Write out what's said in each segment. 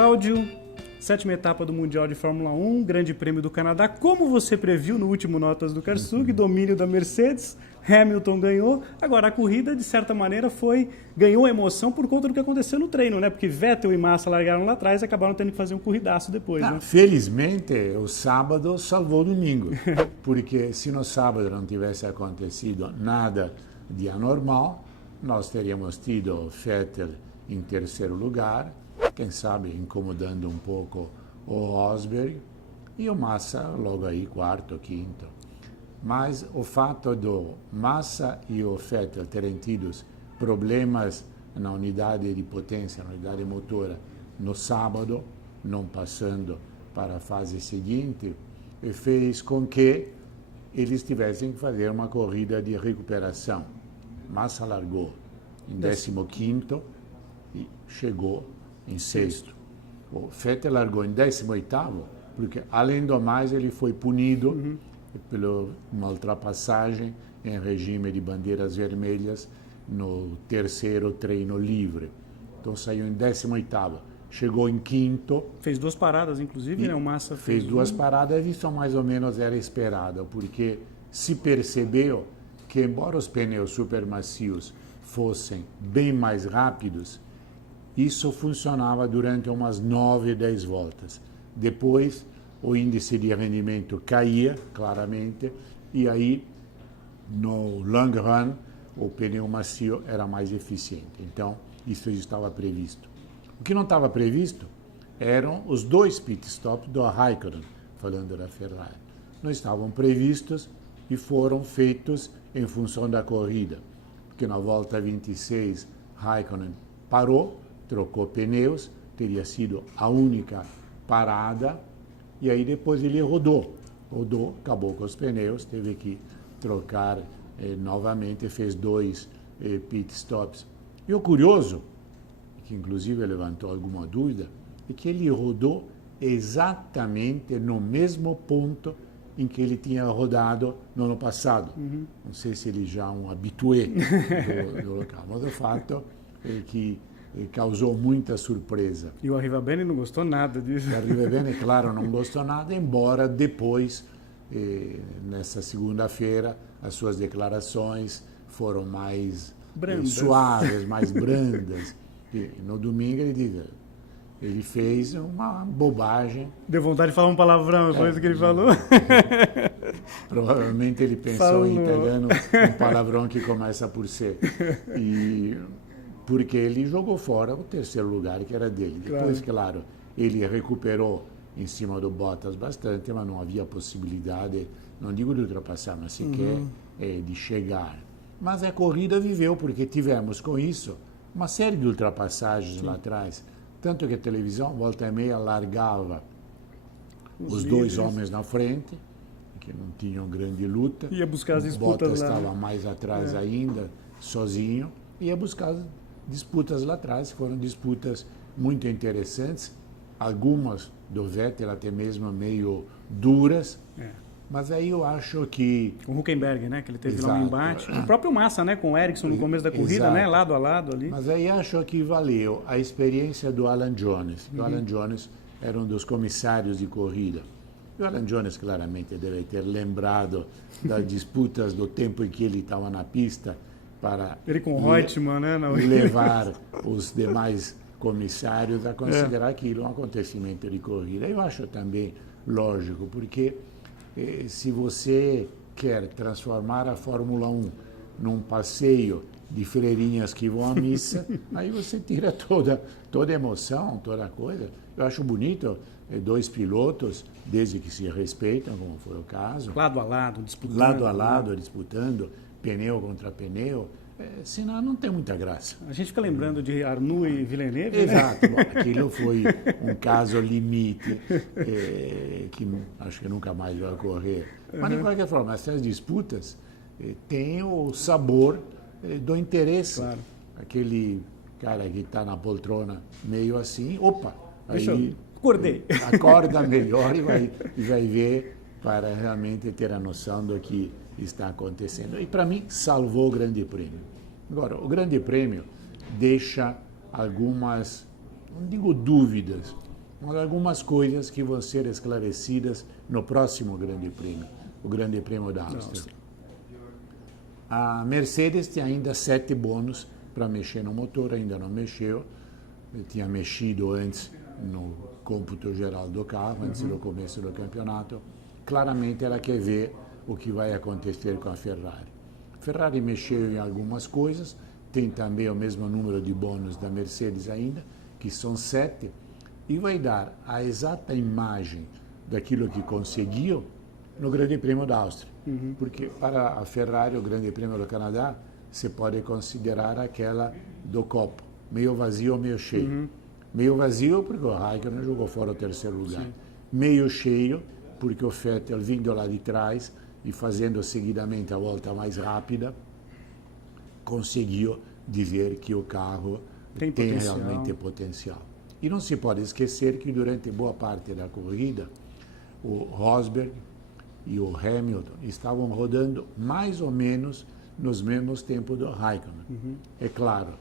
Cláudio, sétima etapa do Mundial de Fórmula 1, Grande Prêmio do Canadá. Como você previu no último Notas do Karsug, domínio da Mercedes, Hamilton ganhou. Agora, a corrida, de certa maneira, ganhou emoção por conta do que aconteceu no treino, né? Porque Vettel e Massa largaram lá atrás e acabaram tendo que fazer um corridaço depois, né? Felizmente, o sábado salvou o domingo, porque se no sábado não tivesse acontecido nada de anormal, nós teríamos tido Vettel em terceiro lugar, quem sabe incomodando um pouco o Rosberg, e o Massa logo aí quarto, quinto. Mas o fato do Massa e o Vettel terem tido problemas na unidade de potência, na unidade motora, no sábado, não passando para a fase seguinte, fez com que eles tivessem que fazer uma corrida de recuperação. Massa largou em 15º e chegou em sexto. O Vettel largou em 18º, porque, além do mais, ele foi punido por uma ultrapassagem em regime de bandeiras vermelhas no terceiro treino livre. Então saiu em 18º, chegou em quinto. Fez duas paradas, inclusive, né? O Massa fez duas paradas, e isso mais ou menos era esperado, porque se percebeu que, embora os pneus supermacios fossem bem mais rápidos, isso funcionava durante umas 9, 10 voltas. Depois, o índice de rendimento caía, claramente, e aí, no long run, o pneu macio era mais eficiente. Então, isso estava previsto. O que não estava previsto eram os 2 pit stops do Raikkonen, falando da Ferrari. Não estavam previstos e foram feitos em função da corrida. Porque na volta 26, Raikkonen parou, trocou pneus, teria sido a única parada, e aí depois ele rodou, acabou com os pneus, teve que trocar novamente, fez 2 pit stops. E o curioso, que inclusive levantou alguma dúvida, é que ele rodou exatamente no mesmo ponto em que ele tinha rodado no ano passado. Não sei se ele já é um habitué do local, mas o fato é que causou muita surpresa. E o Arrivabene não gostou nada disso. O Arrivabene, claro, não gostou nada, embora depois, nessa segunda-feira, as suas declarações foram mais suaves, mais brandas. E no domingo ele fez uma bobagem. Deu vontade de falar um palavrão depois do que ele falou. Provavelmente ele pensou em italiano um palavrão que começa por C. Porque ele jogou fora o terceiro lugar, que era dele. Depois, claro, ele recuperou em cima do Bottas bastante, mas não havia possibilidade, não digo de ultrapassar, mas sequer de chegar. Mas a corrida viveu, porque tivemos com isso uma série de ultrapassagens lá atrás. Tanto que a televisão, volta e meia, largava os 2 homens na frente, que não tinham grande luta. Ia buscar as disputas Bottas lá. estava mais atrás ainda, sozinho, ia buscar disputas lá atrás. Foram disputas muito interessantes, algumas do Vettel até mesmo meio duras, mas aí eu acho que... O Hülkenberg, né, que ele teve lá um embate. O próprio Massa, né, com o Ericsson no começo da corrida, né, lado a lado ali. Mas aí acho que valeu a experiência do Alan Jones. O Alan Jones era um dos comissários de corrida. E o Alan Jones claramente deve ter lembrado das disputas do tempo em que ele estava na pista para ele com Reutemann, né, levar os demais comissários a considerar aquilo um acontecimento de corrida. Eu acho também lógico, porque se você quer transformar a Fórmula 1 num passeio de freirinhas que vão à missa, aí você tira toda a emoção, toda a coisa. Eu acho bonito 2 pilotos, desde que se respeitam, como foi o caso. Lado a lado, disputando. Lado a lado, disputando, pneu contra pneu. Senão não tem muita graça. A gente fica lembrando de Arnoux e Villeneuve. Exato. Bom, aquilo foi um caso limite, que acho que nunca mais vai ocorrer. Mas, de qualquer forma, essas disputas têm o sabor do interesse. Claro. Aquele cara que está na poltrona meio assim, opa, aí acordei. Acorda melhor e vai ver, para realmente ter a noção do que está acontecendo. E, para mim, salvou o Grande Prêmio. Agora, o Grande Prêmio deixa algumas, não digo dúvidas, mas algumas coisas que vão ser esclarecidas no próximo Grande Prêmio, o Grande Prêmio da Áustria. A Mercedes tem ainda 7 bônus para mexer no motor, ainda não mexeu. Ele tinha mexido antes no cômputo geral do carro, antes do começo do campeonato. Claramente ela quer ver o que vai acontecer com a Ferrari. A Ferrari mexeu em algumas coisas, tem também o mesmo número de bônus da Mercedes ainda, que são 7, e vai dar a exata imagem daquilo que conseguiu no Grande Prêmio da Áustria. Porque para a Ferrari, o Grande Prêmio do Canadá, você pode considerar aquela do copo, meio vazio ou meio cheio. Meio vazio porque o Raikkonen jogou fora o terceiro lugar. Sim. Meio cheio porque o Vettel, vindo lá de trás e fazendo seguidamente a volta mais rápida, conseguiu dizer que o carro tem realmente potencial. E não se pode esquecer que durante boa parte da corrida, o Rosberg e o Hamilton estavam rodando mais ou menos nos mesmos tempos do Raikkonen. É claro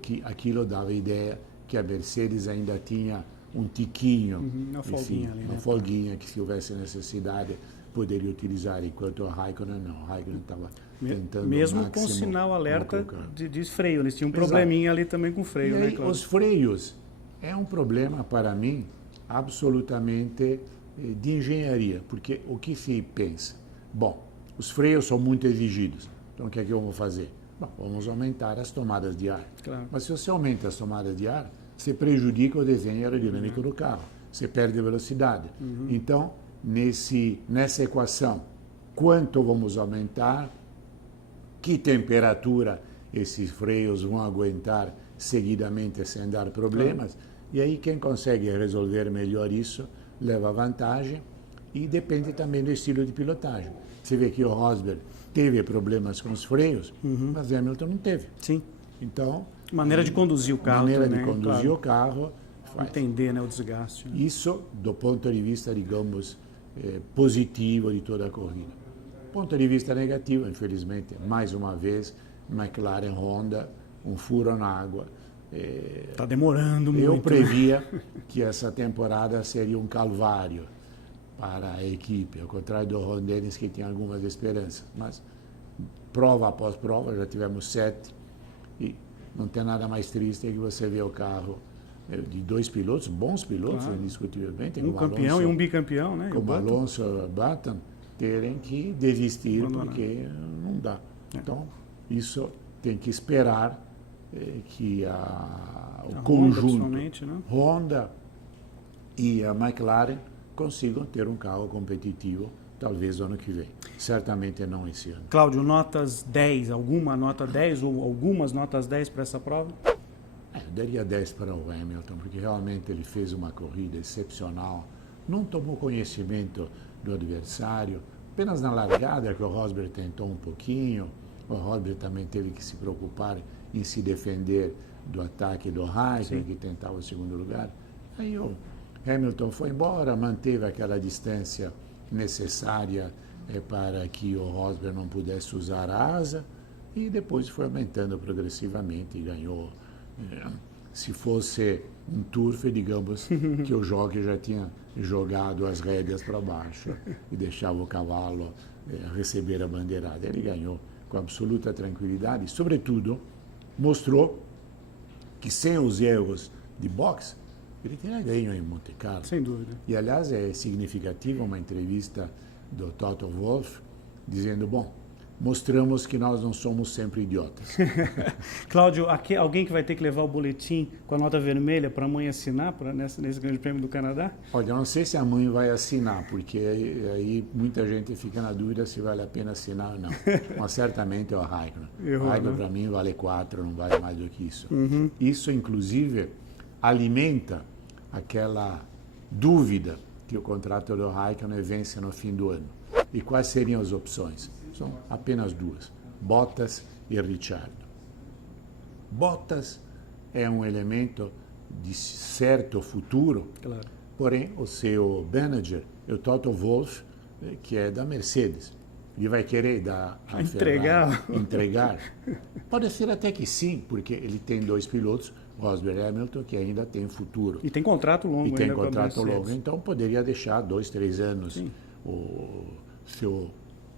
que aquilo dava a ideia que a Mercedes ainda tinha um tiquinho, uma folguinha que se houvesse necessidade poderia utilizar, enquanto o Raikkonen não. O Raikkonen estava tentando mesmo com sinal alerta de freio, eles tinham um probleminha ali também com freio. E aí, né, claro. Os freios é um problema para mim absolutamente de engenharia, porque o que se pensa? Bom, os freios são muito exigidos, então o que é que vamos fazer? Bom, vamos aumentar as tomadas de ar. Claro. Mas se você aumenta as tomadas de ar, você prejudica o desenho aerodinâmico do carro, você perde velocidade. Então, nessa equação, quanto vamos aumentar, que temperatura esses freios vão aguentar seguidamente sem dar problemas, e aí quem consegue resolver melhor isso leva vantagem, e depende também do estilo de pilotagem. Você vê que o Rosberg teve problemas com os freios, mas Hamilton não teve. Sim. Então, maneira de conduzir o carro. Maneira também, de conduzir claro. o carro. Faz. Entender, né, o desgaste. Né? Isso do ponto de vista, digamos, positivo de toda a corrida. Ponto de vista negativo, infelizmente, mais uma vez, McLaren Honda, um furo na água. Está demorando muito. Eu previa que essa temporada seria um calvário para a equipe, ao contrário do Ron Dennis, que tinha algumas esperanças. Mas, prova após prova, já tivemos 7, e não tem nada mais triste que você ver o carro de 2 pilotos, bons pilotos, claro, indiscutivelmente. Um campeão Alonso, e um bicampeão, né? Como Alonso e Button, terem que desistir porque não dá. Então, isso tem que esperar que o conjunto Honda e a McLaren consigam ter um carro competitivo, talvez ano que vem. Certamente não esse ano. Cláudio, notas 10, alguma nota 10 ou algumas notas 10 para essa prova? Eu daria 10 para o Hamilton, porque realmente ele fez uma corrida excepcional, não tomou conhecimento do adversário, apenas na largada que o Rosberg tentou um pouquinho, o Rosberg também teve que se preocupar em se defender do ataque do Raikkonen, que tentava o segundo lugar. Aí o Hamilton foi embora, manteve aquela distância necessária para que o Rosberg não pudesse usar a asa, e depois foi aumentando progressivamente e ganhou. Se fosse um turf, digamos que o jockey já tinha jogado as rédeas para baixo e deixava o cavalo receber a bandeirada. Ele ganhou com absoluta tranquilidade e, sobretudo, mostrou que sem os erros de boxe, ele teria ganho em Monte Carlo. Sem dúvida. E, aliás, é significativa uma entrevista do Toto Wolff dizendo, bom, mostramos que nós não somos sempre idiotas. Cláudio, alguém que vai ter que levar o boletim com a nota vermelha para a mãe assinar nesse Grande Prêmio do Canadá? Olha, eu não sei se a mãe vai assinar, porque aí muita gente fica na dúvida se vale a pena assinar ou não. Mas certamente é o Raikkonen. O Raikkonen, para mim, vale 4, não vale mais do que isso. Isso, inclusive, alimenta aquela dúvida que o contrato do Raikkonen vence no fim do ano. E quais seriam as opções? São apenas 2, Bottas e Ricciardo. Bottas é um elemento de certo futuro, claro, porém o seu manager é o Toto Wolff, que é da Mercedes. Ele vai querer dar entregar? Pode ser até que sim, porque ele tem 2 pilotos, Rosberg e Hamilton, que ainda tem futuro. E tem contrato longo. E tem ainda contrato com a longo. Mercedes. Então poderia deixar 2, 3 anos Sim. o seu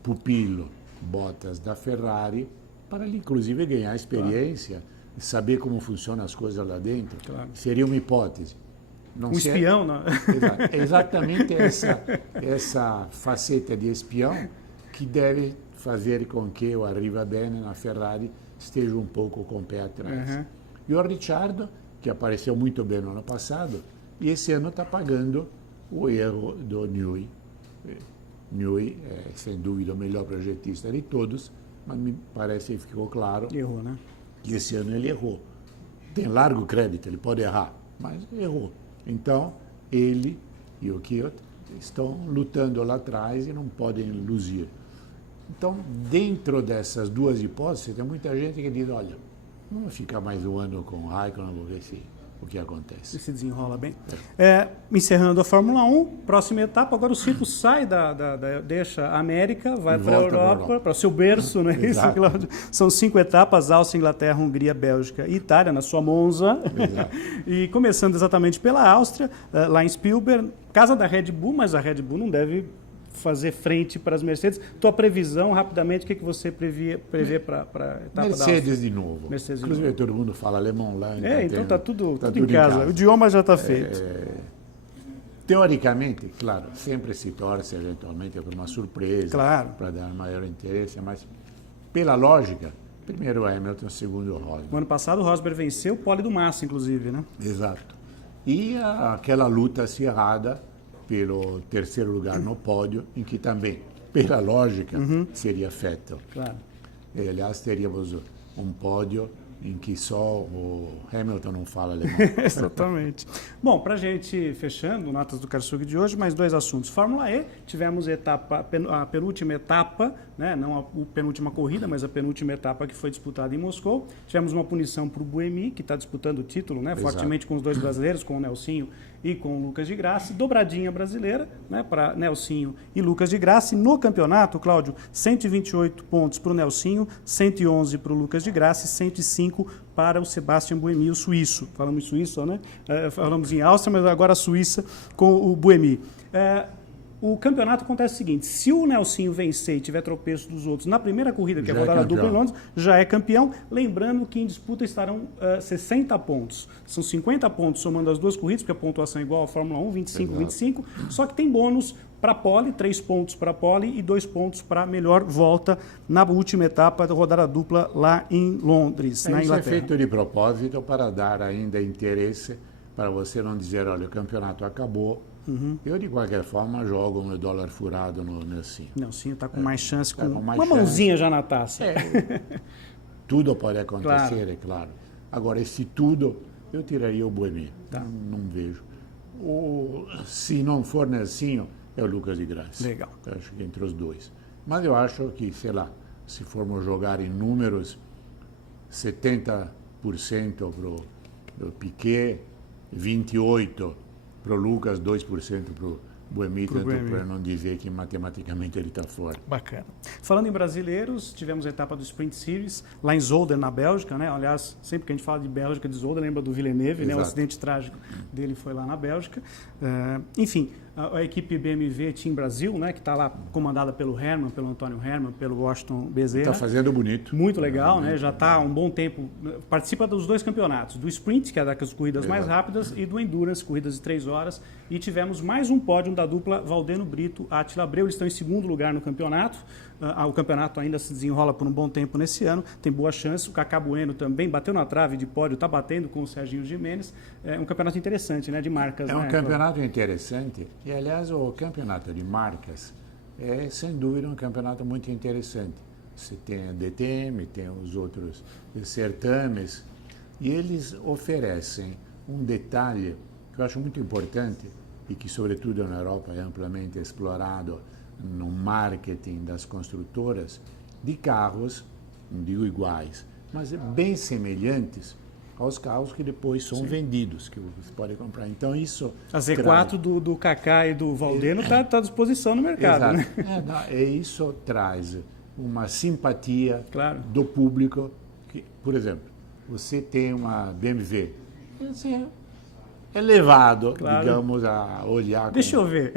pupilo Bottas da Ferrari para ele, inclusive, ganhar experiência e saber como funcionam as coisas lá dentro. Claro. Seria uma hipótese. Não Um espião, né? É exatamente essa faceta de espião que deve fazer com que o Arriva Bene na Ferrari esteja um pouco com o pé atrás. Uhum. E o Ricciardo, que apareceu muito bem no ano passado, e esse ano está pagando o erro do Newey. Newey é, sem dúvida, o melhor projetista de todos, mas me parece que ficou claro Errou, né? que esse ano ele errou. Tem largo crédito, ele pode errar, mas errou. Então, ele e o Kvyat estão lutando lá atrás e não podem luzir. Então, dentro dessas duas hipóteses, tem muita gente que diz, olha, vamos ficar mais um ano com o Raikkonen, vou ver o que acontece. Se desenrola bem. Encerrando a Fórmula 1, próxima etapa, agora o circo sai deixa a América, vai para a Europa, para o seu berço, não é isso, Cláudio? São 5 etapas, Áustria, Inglaterra, Hungria, Bélgica e Itália, na sua Monza. E começando exatamente pela Áustria, lá em Spielberg, casa da Red Bull, mas a Red Bull não deve fazer frente para as Mercedes. Tua previsão, rapidamente, o que você prevê para a etapa da Áustria? Mercedes de novo. Mercedes de Inclusive, novo. todo mundo fala alemão lá. Então está tudo em casa. O idioma já está feito. Teoricamente, claro, sempre se torce eventualmente por uma surpresa, Claro. para dar maior interesse, mas pela lógica, primeiro o Hamilton, segundo o Rosberg. No ano passado, o Rosberg venceu o pole do Massa, inclusive, né? Exato. E aquela luta acirrada pelo terceiro lugar no pódio, em que também, pela lógica, seria Vettel. Claro. E, aliás, teríamos um pódio em que só o Hamilton não fala alemão. Exatamente. Bom, para a gente fechando, notas do Karsug de hoje, mais 2 assuntos. Fórmula E, tivemos a penúltima etapa, né? Não a penúltima corrida, mas a penúltima etapa que foi disputada em Moscou. Tivemos uma punição para o Buemi, que está disputando o título, né? Fortemente com os 2 brasileiros, com o Nelsinho e com o Lucas de Grassi. Dobradinha brasileira, né? Para Nelsinho e Lucas de Grassi. No campeonato, Cláudio, 128 pontos para o Nelsinho, 111 para o Lucas de Grassi, 105 para o Sebastian Buemi, o suíço. Falamos em Suíça, né? Falamos em Áustria, mas agora a Suíça com o Buemi. O campeonato acontece o seguinte, se o Nelsinho vencer e tiver tropeço dos outros na primeira corrida, que é a rodada dupla em Londres, já é campeão. Lembrando que em disputa estarão 60 pontos. São 50 pontos somando as 2 corridas, porque a pontuação é igual à Fórmula 1, 25, 25. Só que tem bônus para pole, 3 pontos para pole e 2 pontos para melhor volta na última etapa da rodada dupla lá em Londres, na Inglaterra. Isso é feito de propósito para dar ainda interesse, para você não dizer, olha, o campeonato acabou. Eu, de qualquer forma, jogo um dólar furado no Nelsinho. Nelsinho está com mais chance, com mais uma mãozinha já na taça. Tudo pode acontecer, Claro. é claro. Agora, esse tudo, eu tiraria o Buemi. Tá. Não vejo. Se não for Nelsinho, é o Lucas de Grassi. Legal. Eu acho que entre os 2. Mas eu acho que, sei lá, se formos jogar em números, 70% para o Piquet, 28% para o Lucas, 2% para o Buemi, tanto para não dizer que matematicamente ele está fora. Bacana. Falando em brasileiros, tivemos a etapa do Sprint Series, lá em Zolder, na Bélgica, né? Aliás, sempre que a gente fala de Bélgica, de Zolder, lembra do Villeneuve, né? O acidente trágico dele foi lá na Bélgica. Enfim, a equipe BMW Team Brasil, né? Que está lá comandada pelo Hermann, pelo Antônio Hermann, pelo Washington Bezerra. Está fazendo bonito. Muito legal, né? Já está há um bom tempo, participa dos 2 campeonatos, do Sprint, que é das corridas mais rápidas, e do Endurance, corridas de 3 horas. E tivemos mais um pódio da dupla Valdeno Brito, Átila Abreu. Eles estão em segundo lugar no campeonato. O campeonato ainda se desenrola por um bom tempo nesse ano, tem boa chance. O Cacá Bueno também bateu na trave de pódio, está batendo com o Serginho Gimenez. É um campeonato interessante, né? De marcas. É um campeonato interessante. E, aliás, o campeonato de marcas é, sem dúvida, um campeonato muito interessante. Você tem a DTM, tem os outros certames, e eles oferecem um detalhe que eu acho muito importante e que, sobretudo na Europa, é amplamente explorado no marketing das construtoras, de carros, não digo iguais, mas bem semelhantes aos carros que depois são vendidos, que você pode comprar. Então, isso... A Z4 do Kaká e do Valdeno está à disposição no mercado. Exato. Né? Isso traz uma simpatia Claro. do público. Que, por exemplo, você tem uma BMW assim, é levado, Claro. digamos, a olhar Deixa eu ver.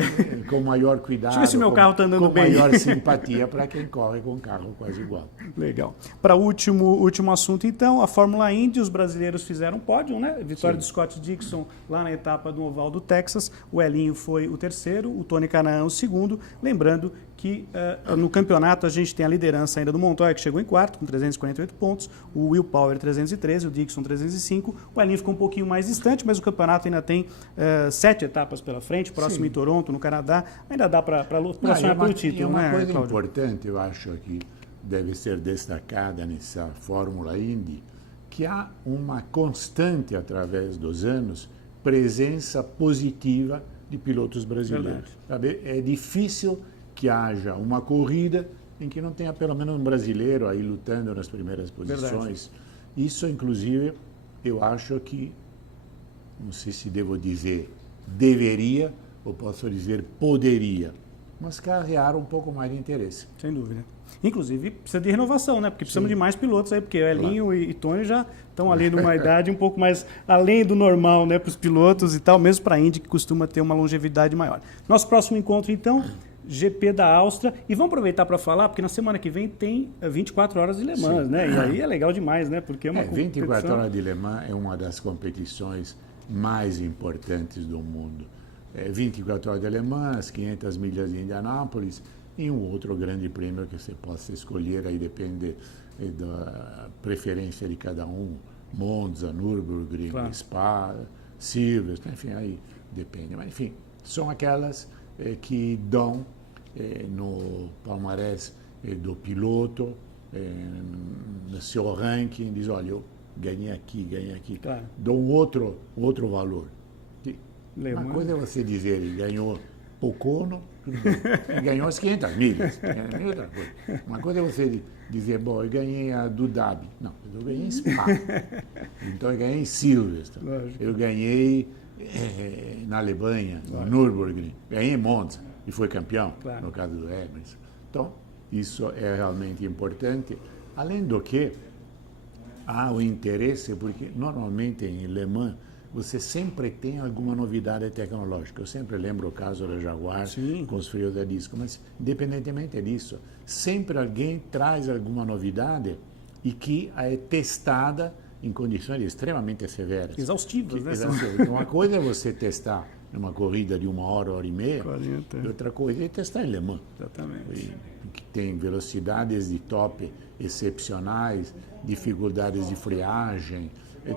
com maior cuidado, Deixa eu ver se meu carro tá andando com bem. maior simpatia para quem corre com um carro quase igual. Legal. Para o último assunto, então, a Fórmula Indy, os brasileiros fizeram pódio, né? Vitória Sim. de Scott Dixon lá na etapa do Oval do Texas. O Elinho foi o terceiro, o Tony Kanaan o segundo. Lembrando que no campeonato a gente tem a liderança ainda do Montoya, que chegou em quarto, com 348 pontos. O Will Power, 313, o Dixon, 305. O Elinho ficou um pouquinho mais distante, mas o campeonato ainda tem 7 etapas pela frente, próximo Sim. em Toronto, no Canadá. Ainda dá para pressionar pelo título, uma né, coisa Cláudio? importante, eu acho, que deve ser destacada nessa Fórmula Indy, que há uma constante, através dos anos, presença positiva de pilotos brasileiros. Sabe? É difícil que haja uma corrida em que não tenha pelo menos um brasileiro aí lutando nas primeiras posições. Verdade. Isso, inclusive, eu acho que, não sei se devo dizer deveria, ou posso dizer poderia, mas carrear um pouco mais de interesse. Sem dúvida. Inclusive, precisa de renovação, né? Porque precisamos de mais pilotos aí, porque o Elinho e Tony já estão ali numa idade um pouco mais além do normal, né? Para os pilotos e tal, mesmo para a Indy, que costuma ter uma longevidade maior. Nosso próximo encontro, então, GP da Áustria. E vamos aproveitar para falar, porque na semana que vem tem 24 horas de Le Mans, Sim. né? E aí é legal demais, né? Porque é uma 24 competição... horas de Le Mans é uma das competições mais importantes do mundo. 24 horas de Le Mans, 500 milhas de Indianápolis e um outro grande prêmio que você possa escolher, aí depende da preferência de cada um, Monza, Nürburgring, Claro. Spa, Silverstone, enfim, aí depende. Mas, enfim, são aquelas que dão no palmarés do piloto, no seu ranking, diz, olha, eu ganhei aqui, Claro. dou um outro valor. Le Uma Mans. coisa é você dizer, ele ganhou Pocono, tudo bem. Ele ganhou as 500 milhas. É outra coisa. Uma coisa é você dizer, bom, eu ganhei a Abu Dhabi. Não, eu ganhei em Spa. Então eu ganhei em Silverstone. Lógico. Eu ganhei na Alemanha, no Nürburgring. Ganhei em Monza e foi campeão, Claro. no caso do Emerson. Então, isso é realmente importante. Além do que, há o interesse, porque normalmente em Le Mans você sempre tem alguma novidade tecnológica. Eu sempre lembro o caso da Jaguar Sim. com os freios a disco, mas independentemente disso, sempre alguém traz alguma novidade e que é testada em condições extremamente severas. Exaustivas, né? Então, uma coisa é você testar numa corrida de 1 hora, 1h30, 40. e outra coisa é testar em Le Mans. Exatamente. Que tem velocidades de top excepcionais, dificuldades de freagem,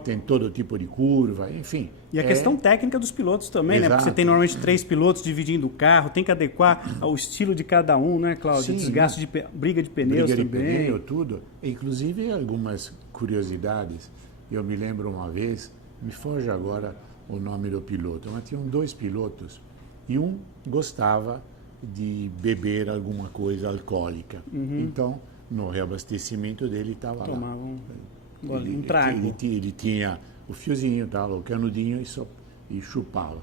tem todo tipo de curva, enfim. E a questão técnica dos pilotos também, né? Porque você Exato. tem normalmente 3 pilotos dividindo o carro, tem que adequar ao estilo de cada um, né, Cláudio? Sim. Desgaste de briga de pneus briga de também. pneu, tudo. Inclusive algumas curiosidades. Eu me lembro uma vez, me foge agora o nome do piloto, mas tinham 2 pilotos e um gostava de beber alguma coisa alcoólica. Então, no reabastecimento dele estava lá. Tomavam um trago. Ele tinha o fiozinho, tal, o canudinho e chupava.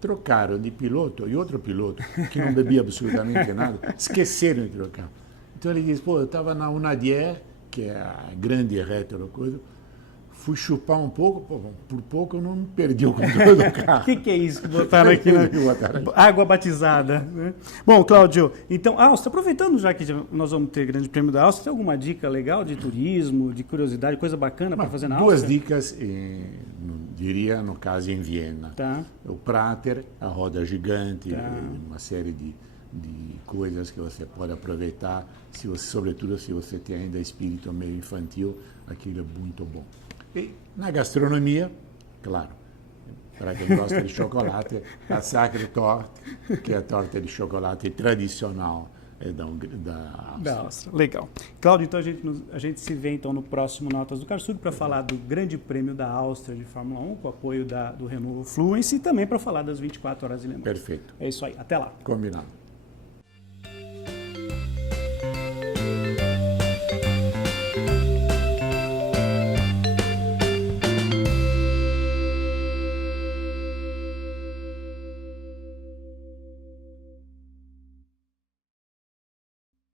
Trocaram de piloto e outro piloto, que não bebia absolutamente nada, esqueceram de trocar. Então ele disse, pô, eu estava na Unadier, que é a grande rétero coisa, fui chupar um pouco, pô, por pouco eu não perdi o controle do O carro. que é isso que botaram aqui, né? Água batizada. Né? Bom, Cláudio, então, Áustria, aproveitando já que nós vamos ter Grande Prêmio da Áustria, tem alguma dica legal de turismo, de curiosidade, coisa bacana para fazer na Áustria? 2 dicas, diria, no caso, em Viena. Tá. O Prater, a roda gigante, Tá. uma série de coisas que você pode aproveitar, sobretudo se você tem ainda espírito meio infantil, aquilo é muito bom. E na gastronomia, claro, para quem gosta de chocolate, a Sacre Torte, que é a torta de chocolate tradicional da Áustria. Legal. Cláudio, então a gente se vê então no próximo Notas do Karsug para falar do Grande Prêmio da Áustria de Fórmula 1, com o apoio do Renault Fluence, e também para falar das 24 horas de Le Mans. Perfeito. É isso aí. Até lá. Combinado.